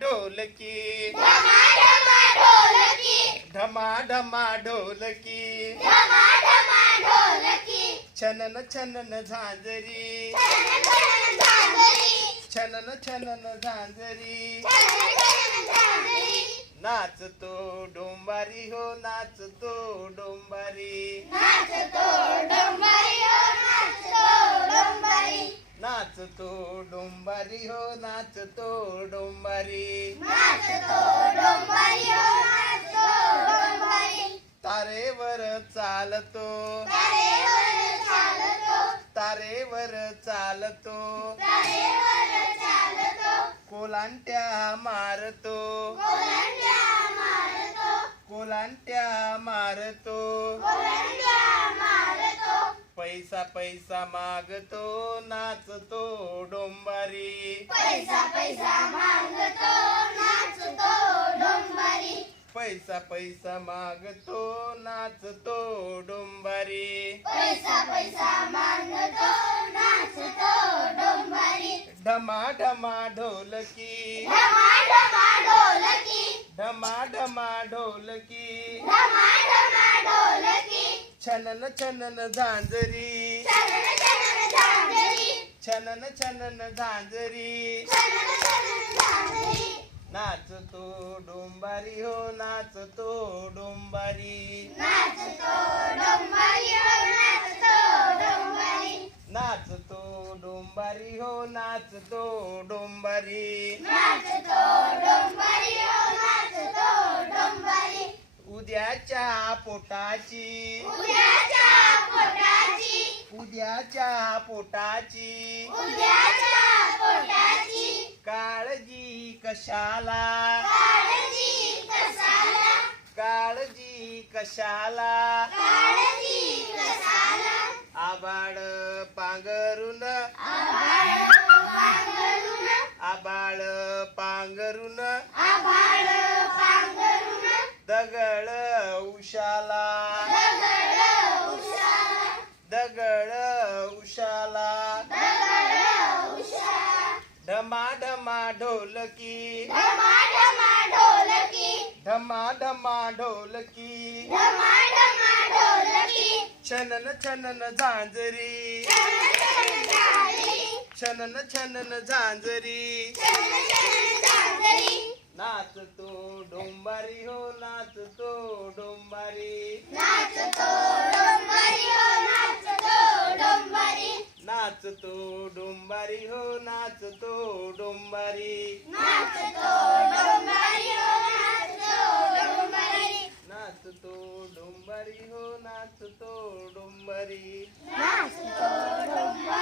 ढोलकी ढमा ढमा ढोलकी ढमा ढमा ढोलकी ढमा ढमा ढोलकी छनन छनन झांजरी छनन छनन झांजरी छनन छनन झांजरी छनन छनन झांजरी नाचतो डोंबारी हो नाचतो डोंबारी नाचतो डोंबारी हो नाचतो डोंबारी नाचतो डोंबारी हो नाचतो डोंबारी नाचतो डोंबारी हो नाचतो डोंबारी तारेवर चालतो तारेवर चालतो तारेवर चालतो तारेवर चालतो कोलांट्या मारतो कोलंड्या मारतो कोलांट्या मारतो कोलंड्या मारतो पैसा पैसा मागतो नाचतो डोंबारी पैसा पैसा मागतो नाचतो डोंबारी पैसा पैसा मागतो नाचतो डोंबारी पैसा पैसा मागतो नाचतो डोंबारी ढमा ढमा ढोलकी ढमा ढमा ढोलकी ढमा ढमा ढोलकी ढमा ढमा ढोलकी छनन छनन झांजरी छनन छनन झांजरी छनन छनन झांजरी छनन छनन झांजरी नाचतो डोंबारी हो नाचतो डोंबारी नाचतो डोंबारी हो नाचतो डोंबारी नाचतो डोंबारी हो नाचतो डोंबारी नाचतो डोंबारी हो नाचतो डोंबारी उद्याच्या पोटाची उद्याच्या पोटाची उद्याच्या पोटाची उद्याच्या पोटाची काळजी कशाला काळजी कशाला काळजी कशाला काळजी कशाला आबाळ पांघरून आभाळ पांघरून आबाळ पांघरून आभाळ पांघरून दगड उशाला दगड उशाला दगड उशाला दगड उशाला ढमा ढमा ढोलकी ढमा ढमा ढोलकी ढमा ढमा ढोलकी ढमा ढमा ढोलकी छनन छनन झांजरी छनन छनन झांजरी छनन छनन झांजरी छनन छनन झांजरी नाचतो डोंबारी हो नाचतो डोंबारी नाचतो डोंबारी हो नाचतो डोंबारी नाचतो डोंबारी हो नाचतो डोंबारी नाचतो डोंबारी हो नाचतो डोंबारी नाचतो डोंबारी हो नाचतो डोंबारी नाचतो डोंबारी